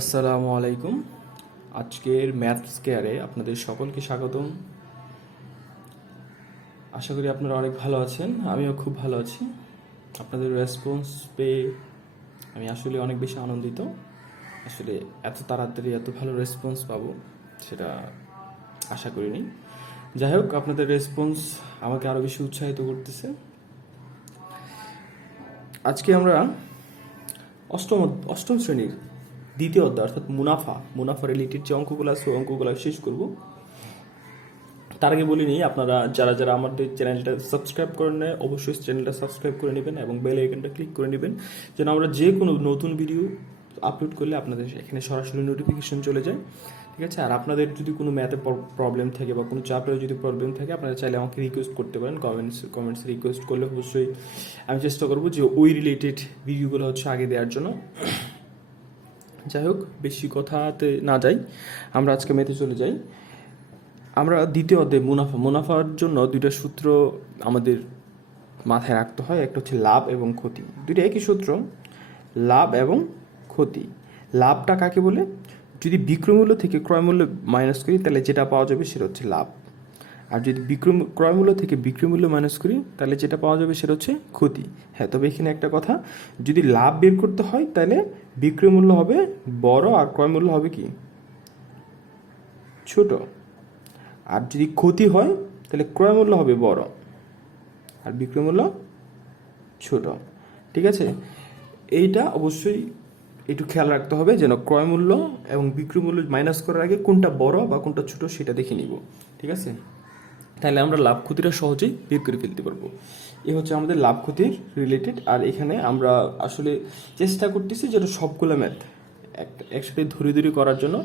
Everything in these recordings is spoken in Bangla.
আসসালামু আলাইকুম। আজকের ম্যাথ স্কেয়ারে আপনাদের সকলকে স্বাগতম। আশা করি আপনারা অনেক ভালো আছেন, আমিও খুব ভালো আছি। আপনাদের রেসপন্স পেয়ে আমি আসলে অনেক বেশি আনন্দিত। আসলে এত তাড়াতাড়ি এত ভালো রেসপন্স পাবো সেটা আশা করিনি। যাই হোক, আপনাদের রেসপন্স আমাকে আরও বেশি উৎসাহিত করতেছে। আজকে আমরা অষ্টম অষ্টম শ্রেণীর দ্বিতীয় অধ্যায় অর্থাৎ মুনাফা রিলেটেড যে অঙ্কগুলো আছে ওই অঙ্কগুলো শেষ করব। তার আগে বলে নিই, আপনারা যারা যারা আমাদের চ্যানেলটা সাবস্ক্রাইব করেন না অবশ্যই চ্যানেলটা সাবস্ক্রাইব করে নেবেন এবং বেল আইকনটা ক্লিক করে নেবেন, যেন আমরা যে কোনো নতুন ভিডিও আপলোড করলে আপনাদের এখানে সরাসরি নোটিফিকেশন চলে যায়। ঠিক আছে? আর আপনাদের যদি কোনো ম্যাথে প্রবলেম থাকে বা কোনো চাপের যদি প্রবলেম থাকে, আপনারা চাইলে আমাকে রিকোয়েস্ট করতে পারেন। কমেন্টসে রিকোয়েস্ট করলে অবশ্যই আমি চেষ্টা করবো যে ওই রিলেটেড ভিডিওগুলো আগে দেওয়ার জন্য। যাই হোক, বেশি কথাতে না যাই, আমরা আজকে ম্যাথে চলে যাই। আমরা দ্বিতীয় অধ্যায় মুনাফার জন্য দুইটা সূত্র আমাদের মাথায় রাখতে হয়। একটা হচ্ছে লাভ এবং ক্ষতি, দুইটা একই সূত্র, লাভ এবং ক্ষতি। লাভটা কাকে বলে? যদি বিক্রয়মূল্য থেকে ক্রয়মূল্য মাইনাস করি তাহলে যেটা পাওয়া যাবে সেটা হচ্ছে লাভ। আর যদি ক্রয়মূল্য থেকে বিক্রয়মূল্য মাইনাস করি তাহলে যেটা পাওয়া যাবে সেটা হচ্ছে ক্ষতি। হ্যাঁ, তবে এখানে একটা কথা, যদি লাভ বের করতে হয় তাহলে বিক্রয়মূল্য হবে বড় আর ক্রয়মূল্য হবে কি ছোট। আর যদি ক্ষতি হয় তাহলে ক্রয়মূল্য হবে বড় আর বিক্রয়মূল্য ছোট। ঠিক আছে? এইটা অবশ্যই একটু খেয়াল রাখতে হবে যেন ক্রয়মূল্য এবং বিক্রয়মূল্য মাইনাস করার আগে কোনটা বড় বা কোনটা ছোট সেটা দেখে নিব। ঠিক আছে? তাহলে আমরা লাভ ক্ষতিটা সহজেই বের করে ফেলতে পারবো। এ হচ্ছে আমাদের লাভ ক্ষতির রিলেটেড। আর এখানে আমরা আসলে চেষ্টা করতেছি যেটা সবগুলো ম্যাথ একসাথে ধরে ধরে করার জন্য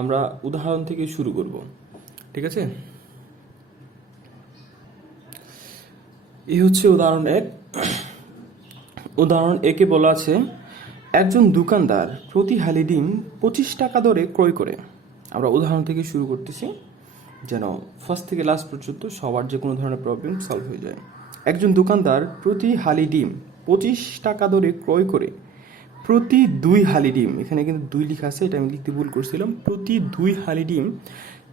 আমরা উদাহরণ থেকে শুরু করব। ঠিক আছে? এই হচ্ছে উদাহরণ এক। উদাহরণ একে বলা আছে, একজন দোকানদার প্রতি হালি ডিম 25 টাকা দরে ক্রয় করে। আমরা উদাহরণ থেকে শুরু করতেছি যেন ফার্স্ট থেকে লাস্ট পর্যন্ত সবার যে কোনো ধরনের প্রবলেম সলভ হয়ে যায়। একজন দোকানদার প্রতি হালি ডিম 25 টাকা দরে ক্রয় করে প্রতি 2 হালি ডিম, এখানে কিন্তু 2 লেখা আছে, এটা আমি লিখতে ভুল করছিলাম, প্রতি 2 হালি ডিম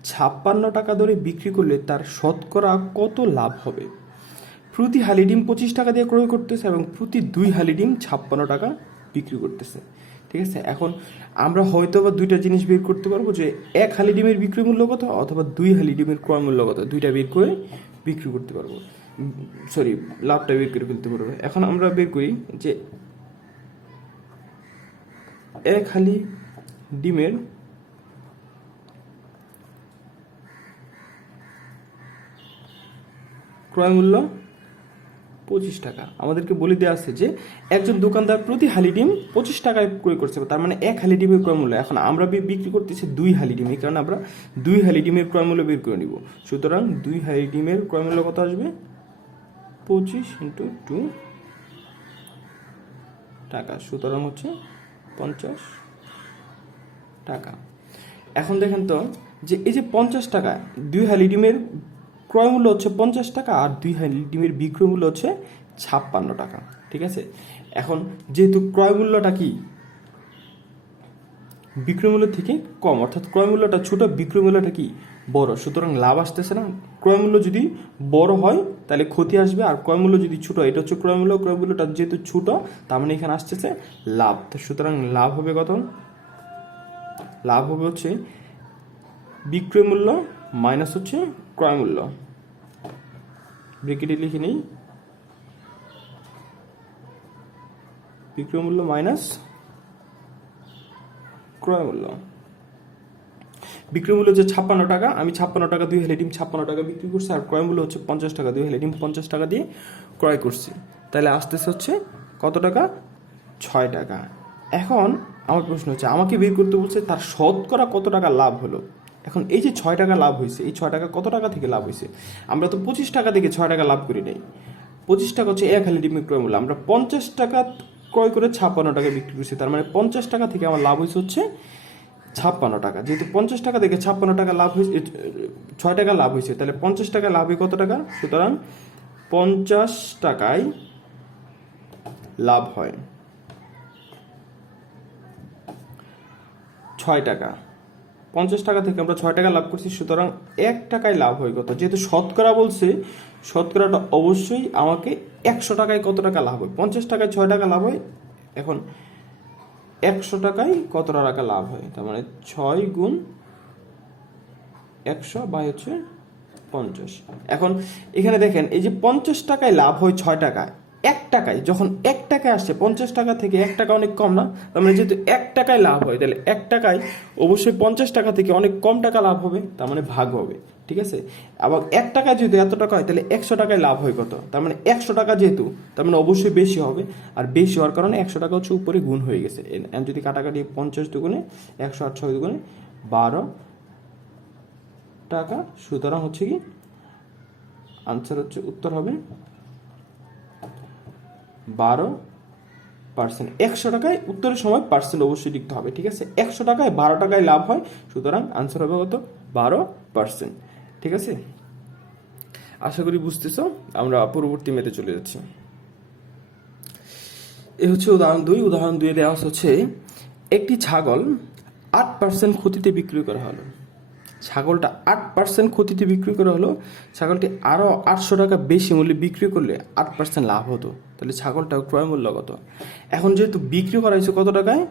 56 টাকা দরে বিক্রি করলে তার শতকরা কত লাভ হবে? প্রতি হালি ডিম 25 টাকা দিয়ে ক্রয় করতেছে এবং প্রতি 2 হালি ডিম 56 টাকা বিক্রি করতেছে। ঠিক আছে? এখন আমরা হয়তো বা দুইটা জিনিস বের করতে পারবো, যে এক হালি ডিমের বিক্রয় মূল্য কত অথবা 2 হালি ডিমের ক্রয় মূল্য কত, দুইটা বের করে বিক্রি করতে পারবো, লাভটা বের করে ফেলতে পারবো। এখন আমরা বের করি যে এক হালি ডিমের ক্রয় মূল্য 25 টাকা। আমাদেরকে বলে দেওয়া আছে যে একজন দোকানদার প্রতি হালি ডিম 25 টাকায় ক্রয় করছে, তার মানে এক হালি ডিমের ক্রয় মূল্য। এখন আমরা বিক্রি করতেছি 2 হালি ডিম, এই কারণে আমরা 2 হালি ডিমের ক্রয় মূল্য বের করে নিব। সুতরাং 2 হালি ডিমের ক্রয় মূল্য কত আসবে? 25 ইন্টু 2 টাকা, সুতরাং হচ্ছে 50 টাকা। এখন দেখেন তো যে এই যে 50 টাকা, 2 হালি ডিমের ক্রয় মূল্য হচ্ছে 50 টাকা আর 2 হালি ডিমের বিক্রয় মূল্য হচ্ছে 56 টাকা। ঠিক আছে? এখন যেহেতু ক্রয় মূল্যটা কি বিক্রয় মূল্য থেকে কম, অর্থাৎ ক্রয় মূল্যটা ছোট, বিক্রয় মূল্যটা কি বড়, সুতরাং লাভ আসতেছে না। ক্রয় মূল্য যদি বড় হয় তাহলে ক্ষতি আসবে, আর ক্রয় মূল্য যদি ছোট, এটা হচ্ছে ক্রয় মূল্যটা যেহেতু ছোট তার মানে এখানে আসতেছে লাভ। তো সুতরাং লাভ হবে কত? লাভ হবে হচ্ছে বিক্রয় মূল্য মাইনাস হচ্ছে ক্রয় মূল্য। ব্রেকেটে লিখে নেই, বিক্রয় মূল্য মাইনাস ক্রয় মূল্য। বিক্রয় মূল্য হচ্ছে 56 টাকা, আমি 56 টাকা 2 হালি ডিম 56 টাকা বিক্রি করছি, আর ক্রয় মূল্য হচ্ছে 50 টাকা, 2 হালি ডিম 50 টাকা দিয়ে ক্রয় করছি। তাহলে আসতেছে হচ্ছে কত টাকা? 6 টাকা। এখন আমার প্রশ্ন হচ্ছে, আমাকে বের করতে বলছে তার শতকরা কত টাকা লাভ হলো। এখন এই যে 6 টাকা লাভ হয়েছে, এই 6 টাকা কত টাকা থেকে লাভ হয়েছে? আমরা তো 25 টাকা থেকে 6 টাকা লাভ করি নাই। 25 টাকা হচ্ছে এক হালি ডিমের ক্রয় মূল্য, আমরা 50 টাকা ক্রয় করে 56 টাকা বিক্রি করছি, তার মানে 50 টাকা থেকে আমার লাভ হয়েছে হচ্ছে 56 টাকা। যেহেতু 50 টাকা থেকে 56 টাকা লাভ হয়েছে, 6 টাকা লাভ হয়েছে, তাহলে 50 টাকা লাভে কত টাকা? সুতরাং 50 টাকায় লাভ হয়। 6 টাকা, 50 টাকা থেকে আমরা 6 টাকা লাভ করছি, সুতরাং 1 টাকায় লাভ হয় কত? যেহেতু শতকরা বলছে, শতকরাটা অবশ্যই আমাকে 100 টাকায় কত টাকা লাভ হয়? 50 টাকায় 6 টাকা লাভ হয়। এখন 100 টাকায় কত টাকা লাভ হয়? তার মানে 6 গুণ 100 বাই হচ্ছে 50। এখন এখানে দেখেন, এই যে 50 টাকায় লাভ হয় 6 টাকা, 1 টাকায় যখন 1 টাকায় আসছে, 50 টাকা থেকে 1 টাকা অনেক কম না? তার মানে যেহেতু 1 টাকায় লাভ হয়, তাহলে 1 টাকায় অবশ্যই 50 টাকা থেকে অনেক কম টাকা লাভ হবে, তার মানে ভাগ হবে। ঠিক আছে, আবার 1 টাকায় যদি এত টাকা হয়, তাহলে 100 টাকায় লাভ হয় কত? তার মানে 100 টাকা যেহেতু, তার মানে অবশ্যই বেশি হবে, আর বেশি হওয়ার কারণে 100 টাকা হচ্ছে উপরে গুণ হয়ে গেছে। যদি কাটাকাটি 50 দুগুণে 100 আর 6 দুগুণে 12 টাকা, সুতরাং হচ্ছে কি আনসার হচ্ছে, উত্তর হবে 12%। 100 টাকায় উত্তরের সময় পার্সেন্ট অবশ্যই লিখতে হবে। ঠিক আছে, 100 টাকায় 12 টাকায় লাভ হয়, সুতরাং আনসার হবে কত? 12%। ঠিক আছে, আশা করি বুঝতেছ। আমরা পরবর্তী মেতে চলে যাচ্ছি। এ হচ্ছে উদাহরণ 2। উদাহরণ 2 দেওয়া হচ্ছে, একটি ছাগল 8% ক্ষতিতে বিক্রি করা হলো। ছাগলটা 8% ক্ষতিতে বিক্রি করা হলো। ছাগলটি আরও 800 টাকা বেশি মূল্যে বিক্রি করলে 8% লাভ হতো। তাহলে ছাগলটার ক্রয় মূল্য কত? এখন যেহেতু বিক্রি করা হয়েছে কত টাকায়?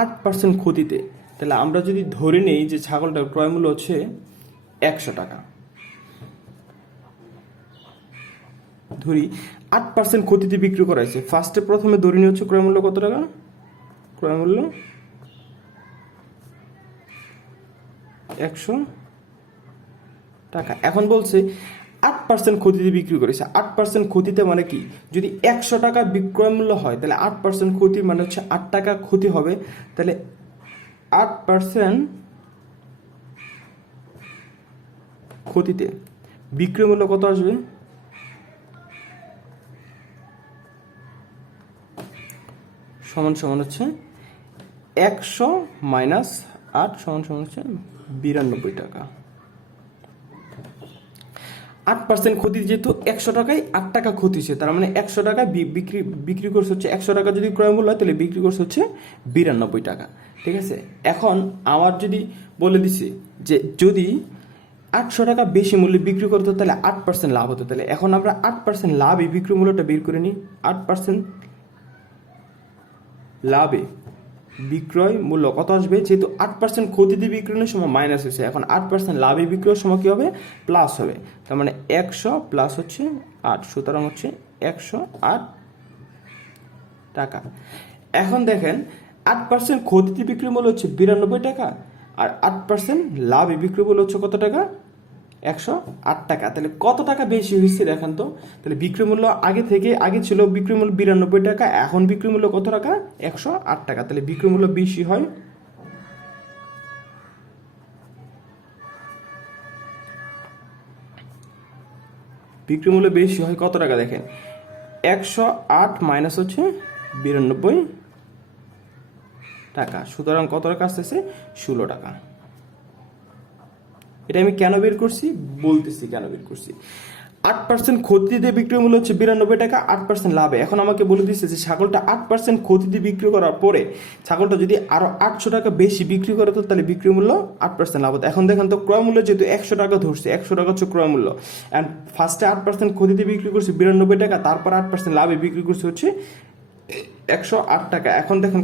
8% ক্ষতিতে। তাহলে আমরা যদি ধরে নেই যে ছাগলটার ক্রয় মূল্য হচ্ছে 100 টাকা, ধরি 8% ক্ষতিতে বিক্রি করা হয়েছে। ফার্স্টে প্রথমে ধরে নিয়ে হচ্ছে ক্রয় মূল্য কত টাকা? ক্রয় মূল্য 100 টাকা। এখন বলছে 8% ক্ষতিতে বিক্রি করেছে। 8% ক্ষতিতে মানে কি? যদি 100 টাকা বিক্রয় মূল্য হয়, তাহলে 8% ক্ষতি মানে হচ্ছে 8 টাকা ক্ষতি হবে। তাহলে 8% ক্ষতিতে বিক্রয় মূল্য কত আসবে? সমান সমান হচ্ছে 100 মাইনাস 8 সমান সমান হচ্ছে 92 টাকা। 8% ক্ষতি, যেহেতু 100 টাকায় 8 টাকা ক্ষতি হচ্ছে, তার মানে 100 টাকা বিক্রি করছে হচ্ছে 100 টাকা যদি ক্রয় মূল্য হয়, তাহলে বিক্রি করছে হচ্ছে 92 টাকা। ঠিক আছে, এখন আমার যদি বলে দিছি যে যদি 800 টাকা বেশি মূল্যে বিক্রি করতো, তাহলে 8% লাভ হতো। তাহলে এখন আমরা 8% লাভে বিক্রি মূল্যটা বের করে নিই। 8% লাভে বিক্রয় মূল্য কত আসবে? যেহেতু 8% ক্ষতিতে বিক্রয়ের সময় মাইনাস হয়েছে, এখন 8% লাভে বিক্রয়ের সময় কী হবে? প্লাস হবে। তার মানে 100 প্লাস হচ্ছে 8, সুতরাং হচ্ছে 108 টাকা। এখন দেখেন, 8% ক্ষতিতে বিক্রয় মূল্য হচ্ছে 92 টাকা, আর 8% লাভে বিক্রয় মূল্য হচ্ছে কত টাকা? 108 টাকা। তাহলে কত টাকা বেশি হয়েছে দেখেন তো? তাহলে বিক্রয় মূল্য আগে ছিল বিক্রয় মূল্য 92 টাকা, এখন বিক্রয় মূল্য কত টাকা? 108 টাকা। তাহলে বিক্রয় মূল্য বেশি হয়। বিক্রয় মূল্য বেশি হয় কত টাকা দেখেন? 108 মাইনাস হচ্ছে 92 টাকা, সুতরাং কত টাকা আসতেছে? 16 টাকা। এটা আমি কেন বের করছি বলতেছি, কেন বের করছি। 8% ক্ষতিতে বিক্রয় মূল্য হচ্ছে 92 টাকা, 8% লাভে। এখন আমাকে বলে দিচ্ছে যে ছাগলটা 8% ক্ষতিতে বিক্রি করার পরে ছাগলটা যদি আরো 800 টাকা বেশি বিক্রি করে, তো তাহলে বিক্রয় মূল্য 8% লাভ হতো। এখন দেখেন তো, ক্রয় মূল্য যেহেতু 100 টাকা ধরছে, 100 টাকা হচ্ছে ক্রয় মূল্য, অ্যান্ড ফার্স্টে 8% ক্ষতিতে বিক্রি করছে 92 টাকা, তারপর 8% লাভে বিক্রি করছে হচ্ছে 108 টাকা। এখন দেখেন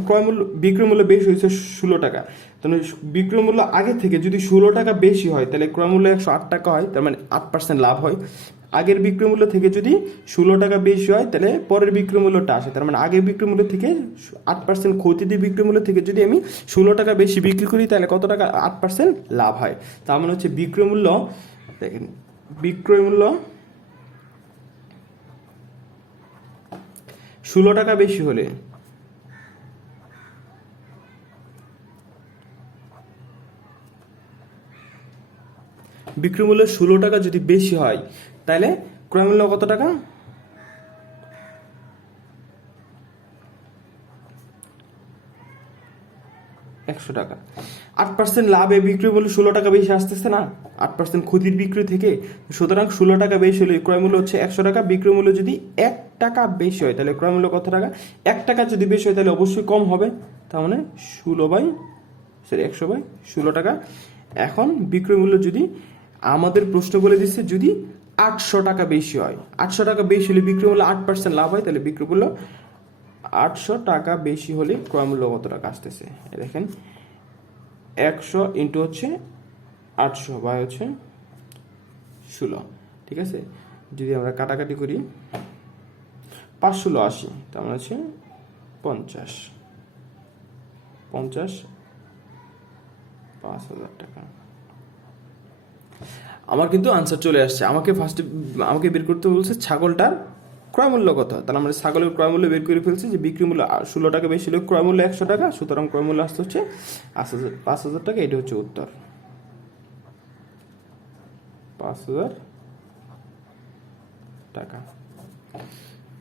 বিক্রয় মূল্য বেশি হয়েছে 16 টাকা। তাহলে বিক্রয় মূল্য আগে থেকে যদি 16 টাকা বেশি হয়, তাহলে ক্রয় মূল্য 108 টাকা হয়, তার মানে 8% লাভ হয়। আগের বিক্রয় মূল্য থেকে যদি 16 টাকা বেশি হয়, তাহলে পরের বিক্রয় মূল্যটা আসে। তার মানে আগের বিক্রয় মূল্য থেকে 8% ক্ষতিতে বিক্রয় মূল্য থেকে যদি আমি 16 টাকা বেশি বিক্রি করি, তাহলে কত টাকা? 8% লাভ হয়। তার মানে হচ্ছে বিক্রয় মূল্য, দেখেন বিক্রয় মূল্য 16 টাকা বেশি হলে বিক্রয় মূল্য 16 টাকা যদি বেশি হয়, তাহলে ক্রয় মূল্য কত টাকা? 100 টাকা। 8% লাভে বিক্রয় মূল্য 16 টাকা বেশি আসতেছে না 8% ক্ষতির বিক্রয় থেকে, সুতরাং 16 টাকা বেশি হলে ক্রয় মূল্য হচ্ছে 100 টাকা। বিক্রয় মূল্য যদি 1 টাকা বেশি হয়, তাহলে ক্রয় মূল্য কত টাকা? 1 টাকা যদি বেশি হয়, তাহলে অবশ্যই কম হবে। তার মানে 16/100। সরি 100/16 টাকা। এখন বিক্রয় মূল্য যদি আমাদের প্রশ্ন বলে দিচ্ছে যদি 800 টাকা বেশি হয়, 800 টাকা বেশি হলে বিক্রয় মূল্য 8% লাভ হয়, তাহলে বিক্রয় মূল্য 800 টাকা বেশি হলে ক্রয় মূল্য কত টাকা আসতেছে। দেখেন 100 ইন্টু হচ্ছে 800 বাই হচ্ছে 16, ঠিক আছে। যদি আমরা কাটাকাটি করি 5/16 80, তার মানে হচ্ছে 50 5,000 টাকা। আমার কিন্তু আনসার চলে আসছে। আমাকে বের করতে বলছে ছাগলটার ক্রয় মূল্য কত, তাহলে আমরা ছাগলের ক্রয় মূল্য বের করে ফেলছি যে বিক্রি মূল্য 16 টাকা বেশি হলে ক্রয় মূল্য 100 টাকা, সুতরাং ক্রয় মূল্য আসতে হচ্ছে 5,000 টাকা। এটা হচ্ছে উত্তর, 5,000 টাকা।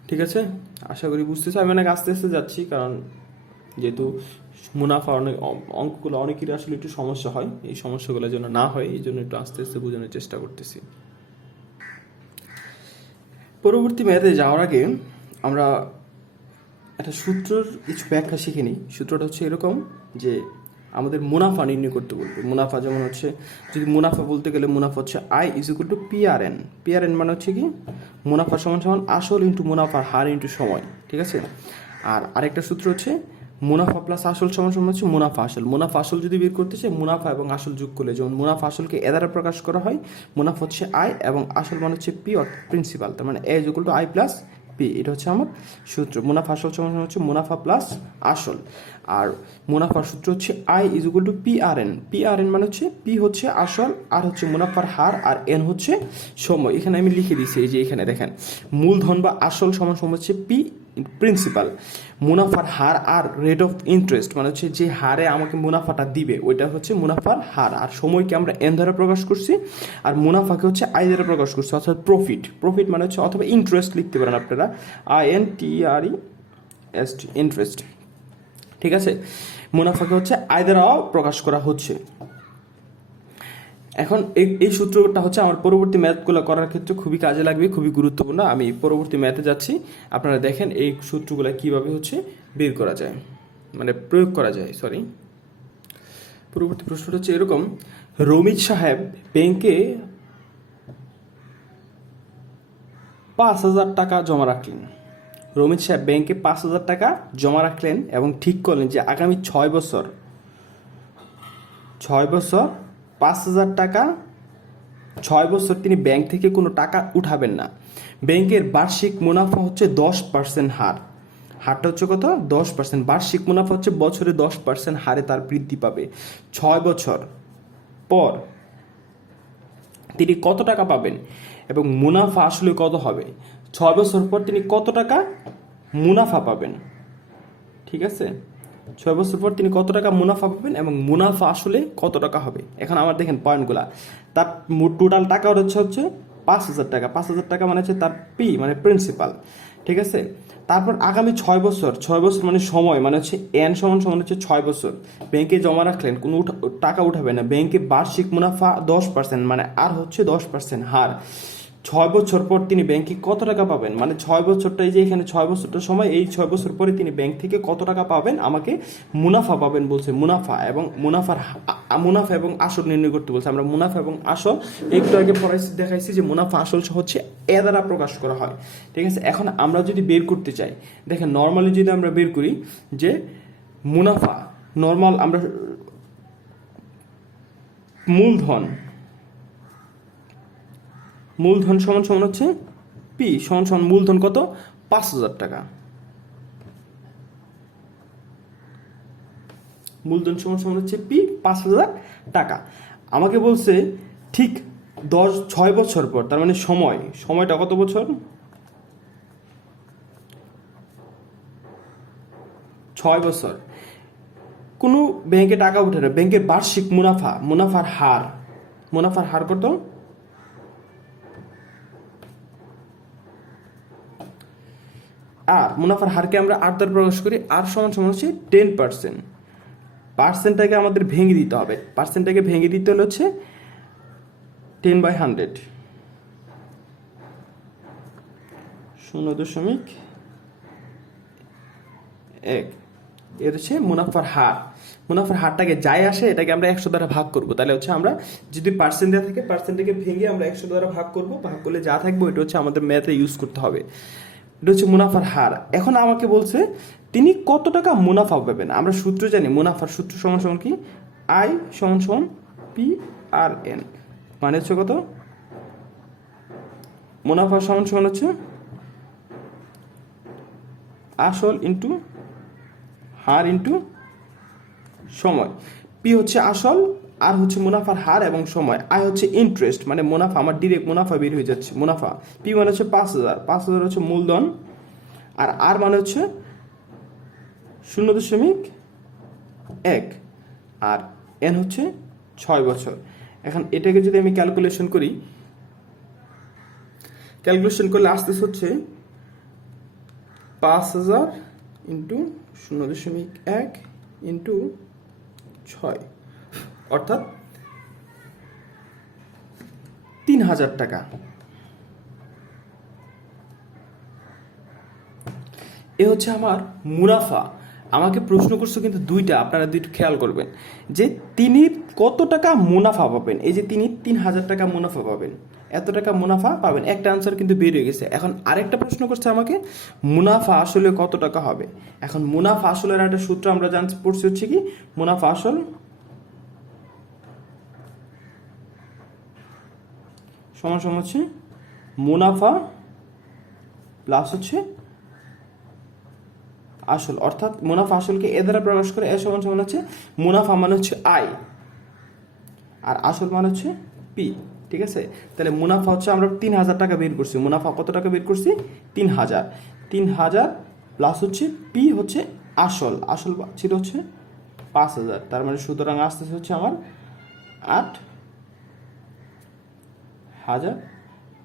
ঠিক আছে, আশা করি বুঝতেছি। আমি অনেক আস্তে আস্তে যাচ্ছি, কারণ যেহেতু মুনাফা অঙ্কগুলো অনেকেরই আসলে একটু সমস্যা হয়, এই সমস্যাগুলো যেন না হয় এই জন্য একটু আস্তে আস্তে বোঝানোর চেষ্টা করতেছি। পরবর্তী ম্যাথে যাওয়ার আগে আমরা একটা সূত্রের কিছু ব্যাখ্যা শিখে নিই। সূত্রটা হচ্ছে এরকম যে আমাদের মুনাফা নির্ণয় করতে বলবে। মুনাফা যেমন হচ্ছে, যদি মুনাফা বলতে গেলে মুনাফা হচ্ছে I is equal to PRN. PRN মানে হচ্ছে কি মুনাফা সমান সমান আসল ইন্টু মুনাফার হার ইন্টু সময়, ঠিক আছে। আর আরেকটা সূত্র হচ্ছে মুনাফা প্লাস আসল সমান সমান হচ্ছে মুনাফা আসল। মুনাফা আসল যদি বের করতে চাই মুনাফা এবং আসল যোগ করলে, যেমন মুনাফা আসলকে এ দ্বারা প্রকাশ করা হয়, মুনাফা হচ্ছে আই এবং আসল মানে হচ্ছে পি অর্থাৎ প্রিন্সিপাল, তার মানে A is equal to I plus P. এটা হচ্ছে আমার সূত্র। মুনাফা আসল সমান হচ্ছে মুনাফা প্লাস আসল। আর মুনাফার সূত্র হচ্ছে I is equal to PRN. PRN মানে হচ্ছে পি হচ্ছে আসল, আর হচ্ছে মুনাফার হার, আর এন হচ্ছে সময়। এখানে আমি লিখে দিচ্ছি, এই যে এখানে দেখেন মূলধন বা আসল সমান সমান হচ্ছে পি প্রিন্সিপাল, মুনাফার হার আর রেট অফ ইন্টারেস্ট মানে হচ্ছে যে হারে আমাকে মুনাফাটা দিবে ওইটা হচ্ছে মুনাফার হার, আর সময়কে আমরা এন দ্বারা প্রকাশ করছি, আর মুনাফাকে হচ্ছে আই দ্বারা প্রকাশ করছি অর্থাৎ প্রফিট। প্রফিট মানে হচ্ছে অথবা ইন্টারেস্ট লিখতে পারেন আপনারা, INTREST, ইন্টারেস্ট, ঠিক আছে। মুনাফাকে হচ্ছে আই দ্বারাও প্রকাশ করা হচ্ছে। এখন এই সূত্রটা হচ্ছে আমার পরবর্তী ম্যাথগুলো করার ক্ষেত্রে খুবই কাজে লাগবে, খুবই গুরুত্বপূর্ণ। আমি পরবর্তী ম্যাথে যাচ্ছি, আপনারা দেখেন এই সূত্রগুলো কিভাবে হচ্ছে বের করা যায়, মানে প্রয়োগ করা যায়। পরবর্তী প্রশ্নটা হচ্ছে এরকম, রমিজ সাহেব ব্যাংকে 5,000 টাকা জমা রাখলেন। রমিজ সাহেব ব্যাংকে 5,000 টাকা জমা রাখলেন এবং ঠিক করলেন যে আগামী 6 বছর 5,000 টাকা 6 বছর তিনি ব্যাংক থেকে কোনো টাকা উঠাবেন না। ব্যাংকের বার্ষিক মুনাফা হচ্ছে 10% হার। হারটা হচ্ছে কত? 10%। বার্ষিক মুনাফা হচ্ছে বছরে 10% হারে তার বৃদ্ধি পাবে। 6 বছর পর তিনি কত টাকা পাবেন এবং মুনাফা আসলে কত হবে? 6 বছর পর তিনি কত টাকা মুনাফা পাবেন, ঠিক আছে। 6 বছর পর তিনি কত টাকা মুনাফা পাবেন এবং মুনাফা আসলে কত টাকা হবে। এখন আমার দেখেন পয়েন্টগুলা, তার টোটাল টাকা হচ্ছে 5,000 টাকা। 5,000 টাকা মানে হচ্ছে তার পি মানে প্রিন্সিপাল, ঠিক আছে। তারপর আগামী 6 বছর মানে সময় মানে হচ্ছে এন সমান হচ্ছে 6 বছর ব্যাংকে জমা রাখলেন, কোনো টাকা উঠাবে না। ব্যাংকে বার্ষিক মুনাফা 10% মানে আর হচ্ছে 10% হার। 6 বছর পর তিনি ব্যাংকে কত টাকা পাবেন, মানে 6 বছরটা, এই যে এখানে 6 বছরটা সময়, এই 6 বছর পরে তিনি ব্যাংক থেকে কত টাকা পাবেন, আমাকে মুনাফা পাবেন বলছে। মুনাফা এবং আসল নির্ণয় করতে বলছে। আমরা মুনাফা এবং আসল একটু আগে দেখাইছি যে মুনাফা আসল হচ্ছে এ দ্বারা প্রকাশ করা হয়, ঠিক আছে। এখন আমরা যদি বের করতে চাই, দেখেন নর্মালি যদি আমরা বের করি যে মুনাফা, নর্মাল আমরা মূলধন সমান হচ্ছে পি সমান মূলধন কত? 5,000 টাকা। মূলধন সমান হচ্ছে পি 5,000 টাকা। আমাকে বলছে ঠিক 6 বছর পর, তার মানে সময়টা কত বছর? 6 বছর কোনো ব্যাংকে টাকা উঠে না। ব্যাংকের বার্ষিক মুনাফার হার কত? আর মুনাফার হারকে আমরা আর দ্বারা প্রকাশ করি। আর সমান হচ্ছে 10%। পার্সেন্টটাকে আমাদের ভেঙে দিতে হবে। পার্সেন্টটাকে ভেঙে দিতে হলে হচ্ছে 10/100, 0.1। এর হচ্ছে মুনাফার হার। মুনাফার হারটাকে যাই আসে এটাকে আমরা 100 দ্বারা ভাগ করব। তাহলে হচ্ছে আমরা যদি পার্সেন্ট দেওয়া থাকে পার্সেন্টটাকে ভেঙে আমরা 100 দ্বারা ভাগ করব, ভাগ করলে যা থাকবে এটা হচ্ছে আমাদের ম্যাথে ইউজ করতে হবে। এটা হচ্ছে মুনাফার হার। এখন আমাকে বলছে তিনি কত টাকা মুনাফা পাবেন। আমরা সূত্র জানি, মুনাফার সূত্র সমান সমান কি, আই সমান সমান পি আর এন, মানে হচ্ছে কত, মুনাফা সমান সমান হচ্ছে আসল ইন্টু হার ইন্টু সময়। পি হচ্ছে আসল, আর হচ্ছে মুনাফার হার এবং সময়। আই হচ্ছে ইন্টারেস্ট, মানে মুনাফা, আমার ডিরেক্ট মুনাফা বের হয়ে যাচ্ছে মুনাফা। পি মানে হচ্ছে 5,000, 5,000 হচ্ছে মূলধন, আর আর মানে হচ্ছে 0.1, আর এন হচ্ছে 6 বছর। এখন এটাকে যদি আমি ক্যালকুলেশন করি, ক্যালকুলেশন করলে আসতেছে হচ্ছে 5,000 ইন্টু 0.1 ইন্টু 6, অর্থাৎ 3,000 টাকা। এ হচ্ছে আমার মুনাফা। আমাকে প্রশ্ন করছে কিন্তু দুইটা, আপনারা দুইটা খেয়াল করবেন যে তিনি কত টাকা মুনাফা পাবেন। এই যে তিনি 3,000 টাকা মুনাফা পাবেন, এত টাকা মুনাফা পাবেন, একটা আনসার কিন্তু বের হয়ে গেছে। এখন আরেকটা প্রশ্ন করছে আমাকে মুনাফা আসলে কত টাকা হবে। এখন মুনাফা আসলের একটা সূত্র আমরা পড়ছি হচ্ছে কি, মুনাফা আসল সমান সমান হচ্ছে মুনাফা প্লাস হচ্ছে আসল, অর্থাৎ মুনাফা আসলকে এ দ্বারা প্রকাশ করে। এ সমান সমান হচ্ছে মুনাফা মানে হচ্ছে আই, আর আসল মানে হচ্ছে পি। ঠিক আছে, তাহলে মুনাফা হচ্ছে আমরা 3,000 টাকা বের করছি। মুনাফা কত টাকা বের করছি, 3,000। 3,000 প্লাস হচ্ছে পি হচ্ছে আসল, আসল ছিল হচ্ছে 5,000, তার মানে সুতরাং আসতেছে হচ্ছে আমার 8,000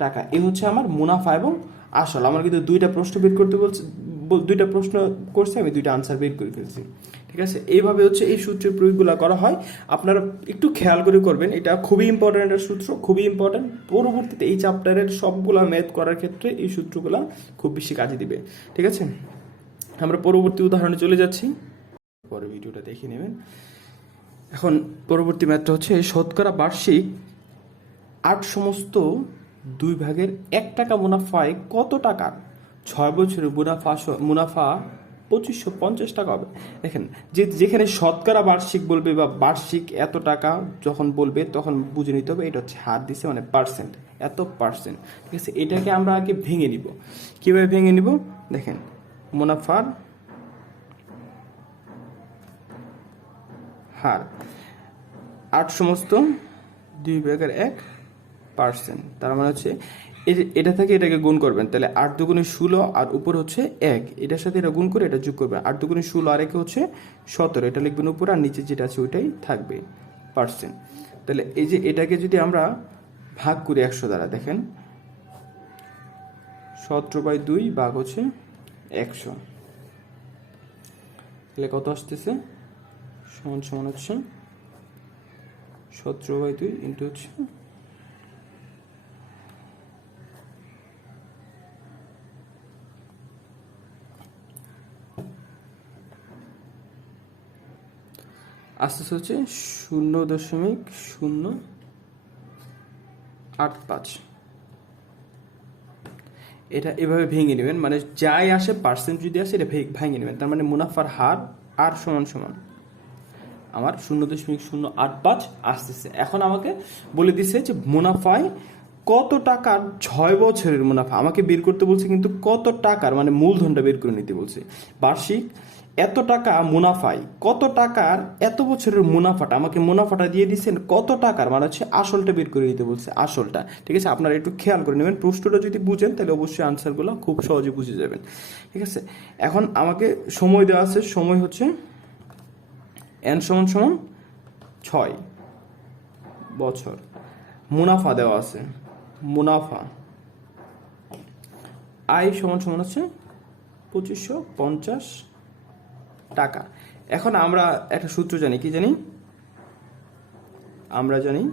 টাকা। এই হচ্ছে আমার মুনাফা এবং আসল। আমার কিন্তু দুইটা প্রশ্ন বের করতে বলছে, দুইটা প্রশ্ন করছে, আমি দুইটা আনসার বের করে ফেলছি। ঠিক আছে, এইভাবে হচ্ছে এই সূত্রের প্রয়োগগুলো করা হয়। আপনারা একটু খেয়াল করে করবেন, এটা খুবই ইম্পর্টেন্ট একটা সূত্র, খুবই ইম্পর্টেন্ট। পরবর্তীতে এই চ্যাপ্টারের সবগুলা ম্যাথ করার ক্ষেত্রে এই সূত্রগুলা খুব বেশি কাজে দিবে। ঠিক আছে, আমরা পরবর্তী উদাহরণে চলে যাচ্ছি, পরে ভিডিওটা দেখে নেবেন। এখন পরবর্তী ম্যাথটা হচ্ছে শতকরা বার্ষিক 8 সমস্ত 2 ভাগের 1 টাকা মুনাফায় কত টাকার 6 বছরের মুনাফা 2,550 টাকা হবে। দেখেন, যেখানে শতকরা বার্ষিক বলবে বা বার্ষিক এত টাকা যখন বলবে তখন বুঝে নিতে হবে এটা হচ্ছে হার দিছে, মানে পার্সেন্ট, এত পার্সেন্ট। ঠিক আছে, এটাকে আমরা আগে ভেঙে নিব। কিভাবে ভেঙে নিব, দেখেন, মুনাফার হার 8 সমস্ত 2 ভাগের 1%, তার মানে হচ্ছে এটা থেকে এটাকে গুণ করবেন, তাহলে 8 দুগুণে 16 আর উপর হচ্ছে 1, এটার সাথে এটা গুণ করে এটা যোগ করবেন। 8 দুগুণে 16 আর 1 হচ্ছে 17, এটা লিখবেন উপরে, আর নিচে যেটা আছে ওইটাই থাকবে পার্সেন্ট। তাহলে এই যে এটাকে যদি আমরা ভাগ করি 100 দ্বারা, দেখেন 17/2 ভাগ হচ্ছে 100, তাহলে কত আসতেছে, সমান সমান হচ্ছে 17/2 ইন্টু হচ্ছে আসতেছে হচ্ছে 0.085। এটা এভাবে ভেঙে নেবেন, মানে যাই আসে পার্সেন্ট যদি আসে এটা ভেঙে নেবেন। তার মানে মুনাফার হার আর সমান সমান আমার 0.085 আসতেছে। এখন আমাকে বলে দিচ্ছে যে মুনাফায় কত টাকার 6 বছরের মুনাফা আমাকে বের করতে বলছে, কিন্তু কত টাকার মানে মূলধনটা বের করে নিতে বলছে। বার্ষিক এত টাকা মুনাফায় কত টাকার এত বছরের মুনাফাটা, আমাকে মুনাফাটা দিয়ে দিচ্ছেন কত টাকার, মানে হচ্ছে আসলটা বের করে দিতে বলছে, আসলটা। ঠিক আছে, আপনারা একটু খেয়াল করে নেবেন, প্রশ্নটা যদি বুঝেন তাহলে অবশ্যই আনসারগুলো খুব সহজে বুঝে যাবেন। ঠিক আছে, এখন আমাকে সময় দেওয়া আছে, সময় হচ্ছে এন সমান সমান 6 বছর। মুনাফা দেওয়া আছে, মুনাফা আয় সমান সমান হচ্ছে 2,550 টাকা। এখন আমরা একটা সূত্র জানি, কি জানি, আমরা জানি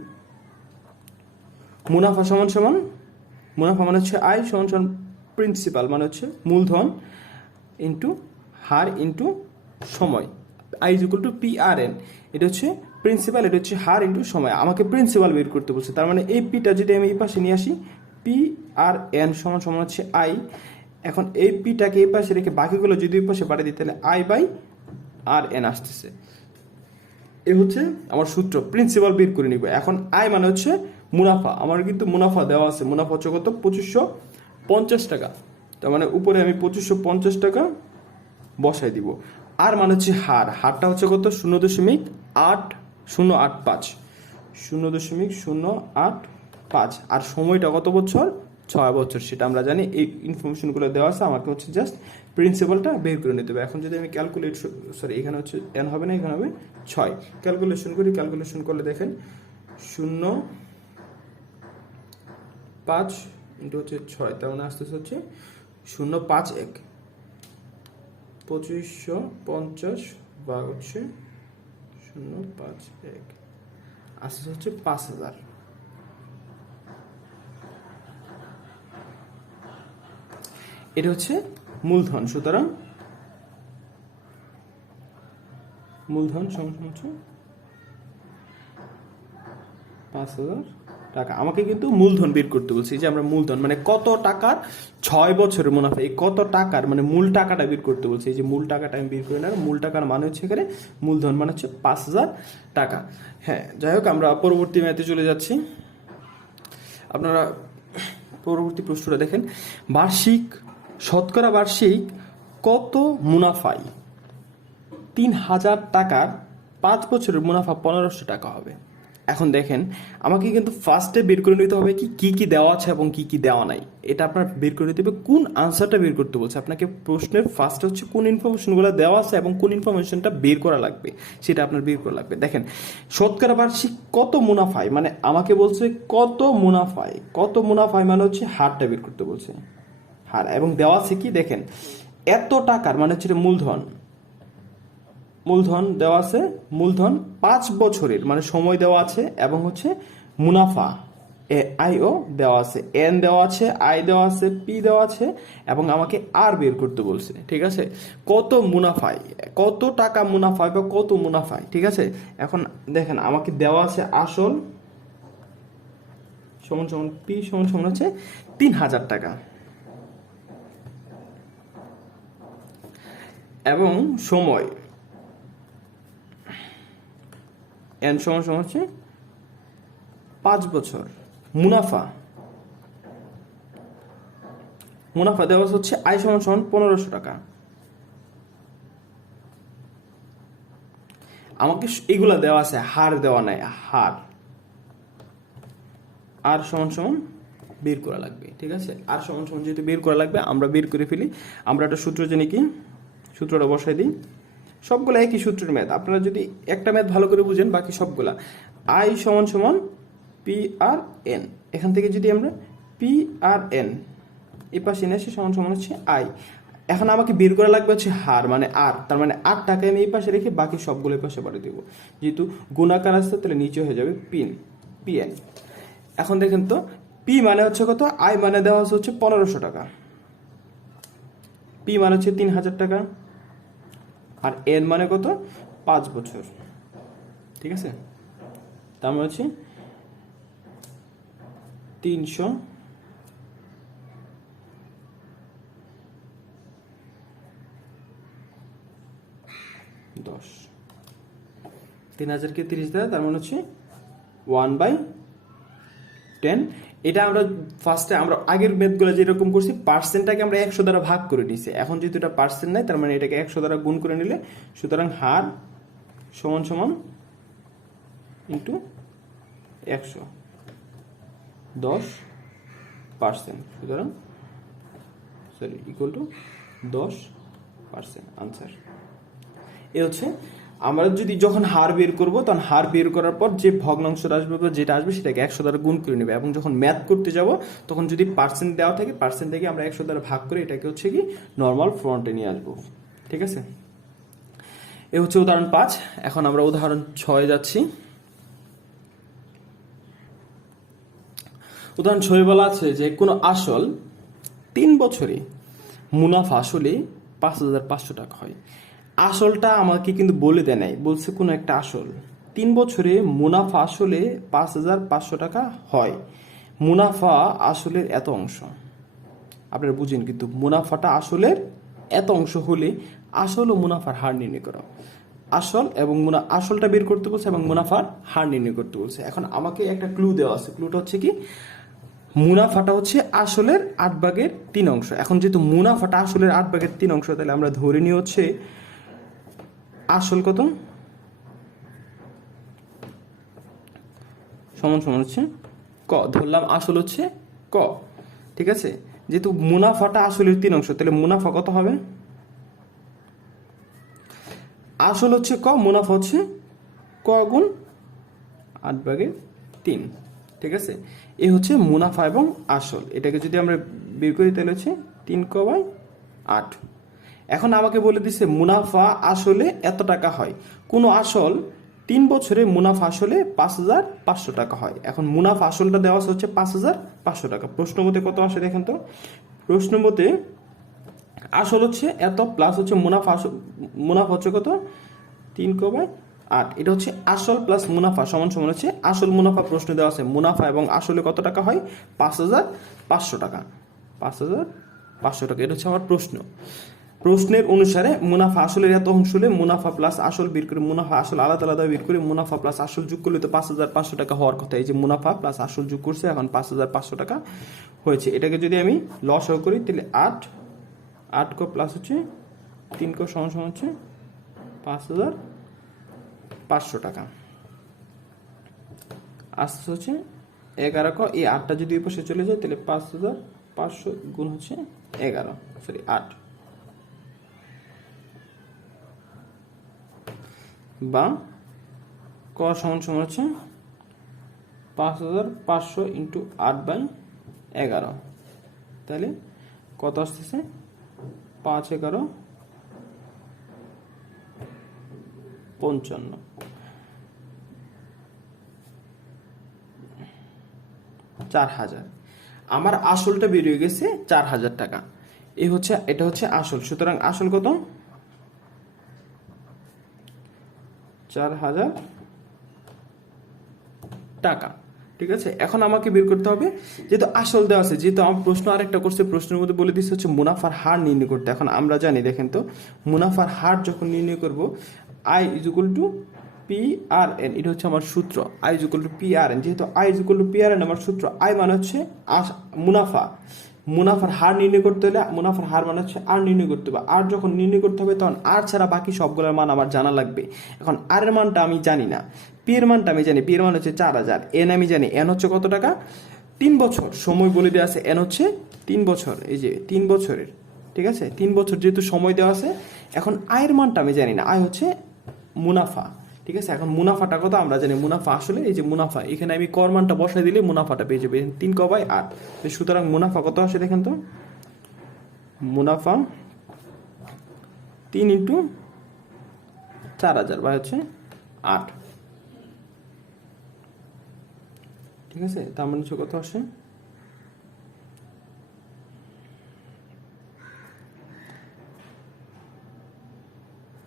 মুনাফা সমান সমান, মুনাফা মানে হচ্ছে আয় সমান সমান প্রিন্সিপাল মানে হচ্ছে মূলধন ইন্টু হার ইন্টু সময়, I is equal to P R N. এটা হচ্ছে প্রিন্সিপাল, এটা হচ্ছে হার ইন্টু সময়। আমাকে প্রিন্সিপাল বের করতে বলছে, তার মানে এই পিটা যদি আমি এই পাশে নিয়ে আসি, পি আর এন সমান সমান হচ্ছে আই। এখন এই পিটাকে এই পাশে রেখে বাকিগুলো যদি এই পাশে পাঠিয়ে দিই, তাহলে আই বাই আর এন আসতেছে। এ হচ্ছে আমার সূত্র, প্রিন্সিপাল বের করে নিব। এখন আই মানে হচ্ছে মুনাফা, আমার কিন্তু মুনাফা দেওয়া আছে, মুনাফা হচ্ছে কত 2550 টাকা। তার মানে উপরে আমি 2550 টাকা বসাই দিব। আর মানে হচ্ছে হার, হারটা হচ্ছে কত 0.8085, 0.085। আর সময়টা কত বছর, 6 বছর, সেটা আমরা জানি। এই ইনফরমেশনগুলো দেওয়া আছে, আমাকে হচ্ছে জাস্ট প্রিন্সিপালটা বের করে নিতে হবে। এখন যদি আমি ক্যালকুলেট, সরি এখানে হচ্ছে এন হবে না, এখানে হবে 6। ক্যালকুলেশন করি, ক্যালকুলেশন করলে দেখেন 0.5 ইন্টু হচ্ছে 6, তার মানে আসতেছে হচ্ছে 0.51। 2550 ভাগ হচ্ছে 0.51 আসতেছে হচ্ছে 5000। এটা হচ্ছে মূলধন। সুতরাং মূলধন সমান হচ্ছে 5000 টাকা। আমাকে কিন্তু মূলধন বের করতে বলছি, যে আমরা মূলধন মানে কত টাকার 6 বছরের মুনাফা, এই কত টাকার মানে মূল টাকাটা বের করতে বলছি। এই যে মূল টাকাটা আমি বের করে নেব, মূল টাকার মানে হচ্ছে এখানে মূলধন মানে হচ্ছে 5000 টাকা। হ্যাঁ, যাই হোক, আমরা পরবর্তী ম্যাথে চলে যাচ্ছি। আপনারা পরবর্তী প্রশ্নটা দেখেন, শতকরা বার্ষিক কত মুনাফায় 3000 টাকার 5 বছরের মুনাফা 1500 টাকা হবে। এখন দেখেন, আমাকে কিন্তু ফার্স্টে বের করে নিতে হবে কি কি দেওয়া আছে এবং কি কি দেওয়া নাই। এটা আপনার বের করে নিতে হবে, কোন আনসারটা বের করতে বলছে আপনাকে। প্রশ্নের ফার্স্টে হচ্ছে কোন ইনফরমেশনগুলো দেওয়া আছে এবং কোন ইনফরমেশনটা বের করা লাগবে, সেটা আপনার বের করা লাগবে। দেখেন, শতকরা বার্ষিক কত মুনাফায়, মানে আমাকে বলছে কত মুনাফায় মানে হচ্ছে হারটা বের করতে বলছে, হার। এবং দেওয়া আছে কি দেখেন, এত টাকার মানে হচ্ছে মূলধন দেওয়া আছে, মূলধন 5 বছরের মানে সময় দেওয়া আছে, এবং হচ্ছে মুনাফা আইও দেওয়া আছে, এন দেওয়া আছে, আই দেওয়া আছে, পি দেওয়া আছে, এবং আমাকে আর বের করতে বলছে। ঠিক আছে, কত মুনাফায়, কত টাকা মুনাফায় বা কত মুনাফায়। ঠিক আছে, এখন দেখেন আমাকে দেওয়া আছে আসল সমান সমান পি সমান সমান হচ্ছে 3000 টাকা, এবং সময় এন সমান সমান হচ্ছে 5 বছর। মুনাফা দেওয়া হচ্ছে আই সমান সমান 1500 টাকা। আমাকে এগুলা দেওয়া আছে, হার দেওয়া নাই, হার আর সমান সমান বের করা লাগবে। ঠিক আছে, আর সমান সমান যেহেতু বের করা লাগবে, আমরা বের করে ফেলি। আমরা একটা সূত্র জানি, কি সূত্রটা বসাই দিই। সবগুলো একই সূত্রের ম্যাথ, আপনারা যদি একটা ম্যাথ ভালো করে বুঝেন, বাকি সবগুলা আই সমান সমান পি আর এন। এখান থেকে যদি আমরা পি আর এন এই পাশে এনে আসি, সমান সমান হচ্ছে আই। এখন আমাকে বের করা লাগবে হচ্ছে হার, মানে আর, তার মানে 8 টাকা আমি এই পাশে রেখে বাকি সবগুলো এই পাশে বাড়িয়ে দেবো। যেহেতু গুণাকার আসতে, তাহলে নিচে হয়ে যাবে পি এন। এখন দেখেন তো, পি মানে হচ্ছে কত, আই মানে দেওয়া হচ্ছে 1500 টাকা, পি মানে হচ্ছে 3000 টাকা, আর এন মানে কত 5 বছর। ঠিক আছে, তার মানে হচ্ছে 310। 3000কে 30 দ্বারা, তার মানে হচ্ছে 1/10। এটা আমরা ফার্স্টে আমরা আগের ম্যাথগুলো যেরকম করছি, পার্সেন্টটাকে আমরা 100 দ্বারা ভাগ করে নিয়েছি। এখন যেহেতু এটা পার্সেন্ট নাই, তার মানে এটাকে 100 দ্বারা গুণ করে নিলে, সুতরাং হার সমান সমান ইন্টু 100, 10%। সুতরাং সরি ইকুয়াল টু 10% আনসার। এ হচ্ছে, আমরা যদি যখন হার বের করবো, তখন হার বের করার পর যে ভগ্নাংশটা আসবে বা যেটা আসবে সেটাকে 100 দ্বারা গুণ করে নেবে, এবং যখন ম্যাথ করতে যাব তখন যদি পার্সেন্ট দেওয়া থাকে, পার্সেন্ট থেকে আমরা 100 দ্বারা ভাগ করে এটাকে হচ্ছে কি নর্মাল ফ্রন্টে নিয়ে আসবো। ঠিক আছে, এ হচ্ছে উদাহরণ 5। এখন আমরা উদাহরণ 6 যাচ্ছি। উদাহরণ 6 বলা আছে যে কোনো আসল 3 বছরে মুনাফা আসলে 5500 টাকা হয়। আসলটা আমাকে কিন্তু বলে দেয় নাই, বলছে কোনো একটা আসল। 3 বছরে মুনাফা আসলে 5,500 টাকা হয়। মুনাফা আসলের এত অংশ, আপনারা বুঝেন কিন্তু মুনাফাটা আসলের এত অংশ হলে আসল ও মুনাফার হার নির্ণয় করো। আসল এবং আসলটা বের করতে বলছে এবং মুনাফার হার নির্ণয় করতে বলছে। এখন আমাকে একটা ক্লু দেওয়া আছে, ক্লুটা হচ্ছে কি, মুনাফাটা হচ্ছে আসলের 8/3 অংশ। এখন যেহেতু মুনাফাটা আসলের 8/3 অংশ, তাহলে আমরা ধরে নিই হচ্ছে আসল কত সমান সমান হচ্ছে ক, ধরলাম আসল হচ্ছে ক, ঠিক আছে। যেহেতু মুনাফাটা আসলের 3 অংশ, তাহলে মুনাফা কত হবে, আসল হচ্ছে ক, মুনাফা হচ্ছে ক গুণ 8/3, ঠিক আছে। এই হচ্ছে মুনাফা এবং আসল। এটাকে যদি আমরা বের করি তাহলে হচ্ছে 3ক/8। এখন আমাকে বলে দিচ্ছে মুনাফা আসলে এত টাকা হয়। কোনো আসল 3 বছরে মুনাফা আসলে 5,500 টাকা হয়। এখন মুনাফা আসলটা দেওয়া হচ্ছে 5,500 টাকা। প্রশ্ন মতে কত আসে দেখেন তো, প্রশ্ন মতে আসল হচ্ছে এত প্লাস হচ্ছে মুনাফা হচ্ছে কত, 3ক/8। এটা হচ্ছে আসল প্লাস মুনাফা সমান সমান হচ্ছে আসল মুনাফা। প্রশ্ন দেওয়া আছে মুনাফা এবং আসলে কত টাকা হয়, 5,500 টাকা, 5,500 টাকা। এটা হচ্ছে আমার প্রশ্ন। প্রশ্নের অনুসারে মুনাফা আসলের এত অংশ হলে মুনাফা প্লাস আসল বের করে, মুনাফা আসল আলাদা আলাদা বের করে মুনাফা প্লাস আসল যোগ করলে তো 5,500 টাকা হওয়ার কথা। এই যে মুনাফা প্লাস আসল যোগ করছে, এখন 5,500 টাকা হয়েছে। এটাকে যদি আমি লসাগু করি তাহলে 8ক প্লাস হচ্ছে 3ক সমান সমান হচ্ছে 5,500 টাকা। আসছে হচ্ছে 11ক, এই 8টা যদি ওই পাশে চলে যায় তাহলে 5,500 গুণ হচ্ছে 11, সরি 8, বা ক সমান সমান হচ্ছে 5,500 ইন্টু 8/11। তাহলে কত আসতেছে, 5×11=55, 4,000। আমার আসলটা বেরিয়ে গেছে 4,000 টাকা। এটা হচ্ছে আসল। সুতরাং আসল কত, 4,000 টাকা, ঠিক আছে। এখন আমাকে বের করতে হবে, যেহেতু আসল দেওয়া আছে, যেহেতু আমার প্রশ্ন আরেকটা করছে, প্রশ্নের মধ্যে বলে দিচ্ছে হচ্ছে মুনাফার হার নির্ণয় করতে। এখন আমরা জানি দেখেন তো, মুনাফার হার যখন নির্ণয় করব, I = PRN, এটা হচ্ছে আমার সূত্র। I = PRN, যেহেতু I = PRN আমার সূত্র। I মানে হচ্ছে মুনাফা, মুনাফার হার নির্ণয় করতে হলে মুনাফার হার মানে হচ্ছে আর নির্ণয় করতে হবে। আর যখন নির্ণয় করতে হবে তখন আর ছাড়া বাকি সবগুলোর মান আমার জানা লাগবে। এখন আর এর মানটা আমি জানি না, পি এর মানটা আমি জানি, পি এর মান হচ্ছে 4,000। এন আমি জানি, এন হচ্ছে কত টাকা, 3 বছর সময় বলে দেওয়া আছে, এন হচ্ছে 3 বছর, এই যে 3 বছরের, ঠিক আছে। 3 বছর যেহেতু সময় দেওয়া আছে। এখন আয়ের মানটা আমি জানি না, আয় হচ্ছে মুনাফা, ঠিক আছে। এখন মুনাফাটা কত আমরা জানি, মুনাফা আসলে এই যে মুনাফা, এখানে আমি কর মানটা বসাই দিলে মুনাফাটা পেয়ে যাবে 3ক/8। সুতরাং মুনাফা কত আসে দেখেন তো, মুনাফা 3 × 4,000 বা হচ্ছে 8, ঠিক আছে। তার মানে হচ্ছে কত আসে,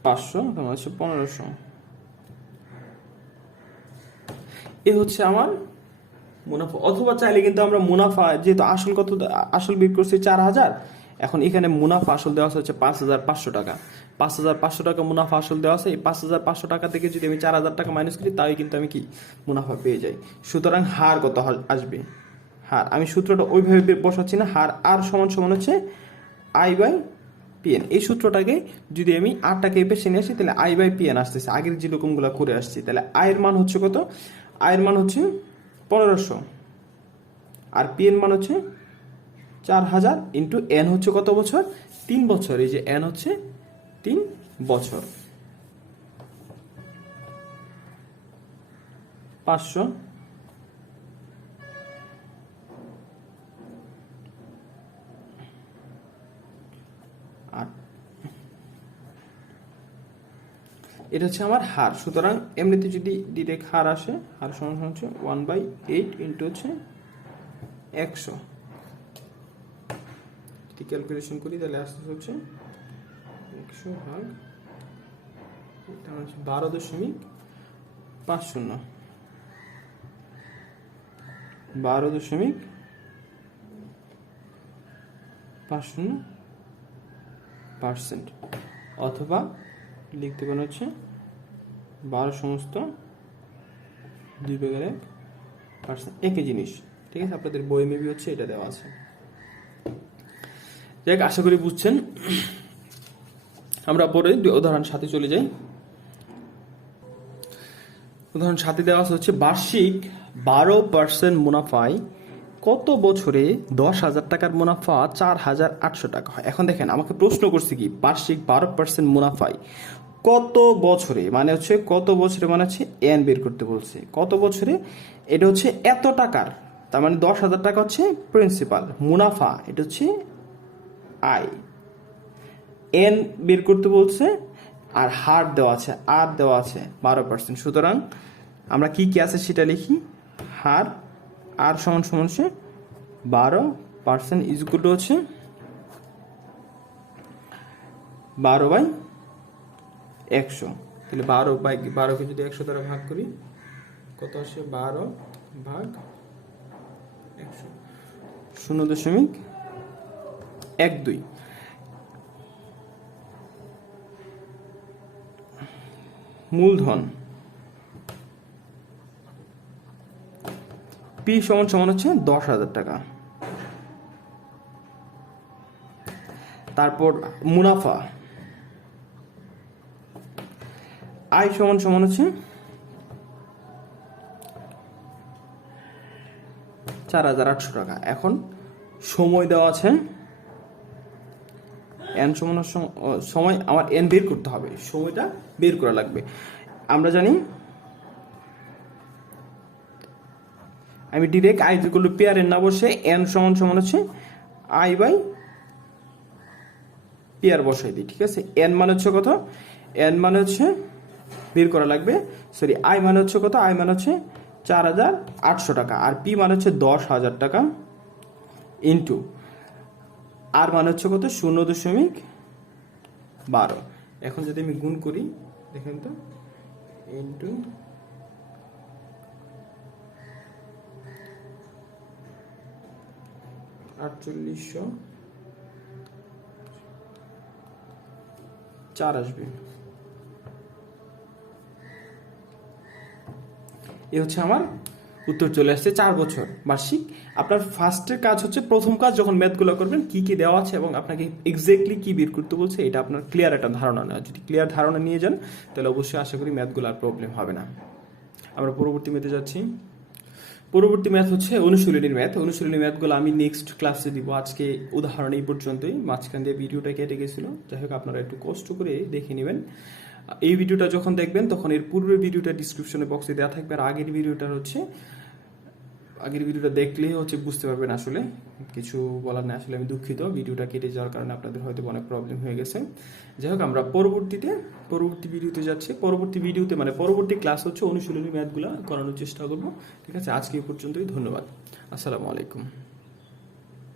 500, তার মানে হচ্ছে 1,500। এ হচ্ছে আমার মুনাফা। অথবা চাইলে কিন্তু আমরা মুনাফা, যেহেতু আসল কত, আসল বের করছি 4,000, এখন এখানে মুনাফা আসল দেওয়া হচ্ছে 5,500 টাকা। 5,500 টাকা মুনাফা আসল দেওয়া আছে। এই 5,500 টাকা থেকে যদি আমি 4,000 টাকা মাইনাস করি, তাই কিন্তু আমি কি মুনাফা পেয়ে যাই। সুতরাং হার কত আসবে, হার আমি সূত্রটা ওইভাবে বসাচ্ছি না, হার আর সমান সমান হচ্ছে I/PN। এই সূত্রটাকে যদি আমি 8টাকে এই পাশে নিয়ে আসি, তাহলে I/PN আসতেছে, আগের যে রকমগুলো করে আসছি। তাহলে আয়ের মান হচ্ছে কত, আয়ের মান হচ্ছে 1,500, আর পি এন মান হচ্ছে 4,000 ইন্টু এন হচ্ছে কত বছর, 3 বছর। এই যে এন হচ্ছে 3 বছর। 500 এটা হচ্ছে আমার হার। সুতরাং এমনিতে যদি ডিরেক্ট হার আসে, হার সমান হচ্ছে 1/8 ইন্টু হচ্ছে 100। যদি ক্যালকুলেশন করি তাহলে আসতে হচ্ছে 100 ভাগ এটা হচ্ছে 12.50, 12.50%, অথবা লিখতে পারেন হচ্ছে 12/2%, একই জিনিস। ঠিক আছে, আপনাদের বই মেবি হচ্ছে এটা দেওয়া আছে। যাই হোক, আশা করি বুঝছেন। আমরা পরে উদাহরণ সাথে চলে যাই। উদাহরণ সাথে দেওয়া হচ্ছে বার্ষিক 12% মুনাফায় কত বছরে 10,000 টাকার মুনাফা 4,800 টাকা হয়। এখন দেখেন, আমাকে প্রশ্ন করছে কি বার্ষিক 12% মুনাফায় কত বছরে, মানে হচ্ছে কত বছরে, মানে হচ্ছে এন বের করতে বলছে। কত বছরে, এটা হচ্ছে এত টাকার, তার মানে 10,000 টাকা হচ্ছে প্রিন্সিপাল, মুনাফা এটা হচ্ছে আয়, এন বের করতে বলছে, আর হার দেওয়া আছে, আর দেওয়া আছে 12%। সুতরাং আমরা কি কি আছে সেটা লিখি। হার আর সমান সমান হচ্ছে 12% ইজ ইকুয়াল টু হচ্ছে 12/100। তাহলে 12/12কে যদি 100 দ্বারা ভাগ করি কত আসে, 12/100, 0.12। মূলধন পি সমান সমান হচ্ছে 10,000 টাকা। তারপর মুনাফা আয় সমান সমান হচ্ছে 4,800 টাকা। এখন সময় দেওয়া আছে, এন সমান সময়, আমার এন বের করতে হবে, সময়টা বের করা লাগবে। আমরা জানি আমি ডিরেক্ট আই ইকুয়াল টু পেয়ারের না বসে এন সমান সমান হচ্ছে আই বাই পেয়ার বসাই দিই। ঠিক আছে, এন মানে হচ্ছে কত, এন মানে হচ্ছে বের করা লাগবে, সরি আই মানে হচ্ছে কত, আই মানে হচ্ছে 4,800 টাকা, আর পি মানে হচ্ছে 10,000 টাকা, ইন্টু আর মানে হচ্ছে কত, 0.12। এখন যদি আমি গুণ করি দেখেন তো, ইন্টু 4,804 আসবে। এ হচ্ছে আমার উত্তর চলে আসছে 4 বছর বার্ষিক। আপনার ফার্স্টের কাজ হচ্ছে, প্রথম কাজ যখন ম্যাথগুলো করবেন কি কি দেওয়া আছে এবং আপনাকে এক্স্যাক্টলি কি বের করতে বলছে এটা আপনার ক্লিয়ার একটা ধারণা নেওয়া। যদি ক্লিয়ার ধারণা নিয়ে যান তাহলে অবশ্যই আশা করি ম্যাথগুলো আর প্রবলেম হবে না। আমরা পরবর্তী ম্যাথে যাচ্ছি। পরবর্তী ম্যাথ হচ্ছে অনুশীলনীর ম্যাথ। অনুশীলনী ম্যাথগুলো আমি নেক্সট ক্লাসে দিব। আজকে উদাহরণ এই পর্যন্তই, মাঝখান দিয়ে ভিডিওটা কেটে গেছিল। যাই হোক, আপনারা একটু কষ্ট করে দেখে নেবেন। এই ভিডিওটা যখন দেখবেন তখন এর পূর্বের ভিডিওটা ডিসক্রিপশনে বক্সে দেওয়া থাকবে, আর আগের ভিডিওটা দেখলেই হচ্ছে বুঝতে পারবেন। আসলে কিছু বলার নেই, আসলে আমি দুঃখিত ভিডিওটা কেটে যাওয়ার কারণে আপনাদের হয়তো অনেক প্রবলেম হয়ে গেছে। যাই হোক, আমরা পরবর্তী ভিডিওতে যাচ্ছি। পরবর্তী ক্লাস হচ্ছে অনুশীলনী ম্যাথগুলো করানোর চেষ্টা করবো। ঠিক আছে, আজকে এই পর্যন্তই। ধন্যবাদ। আসসালামু আলাইকুম।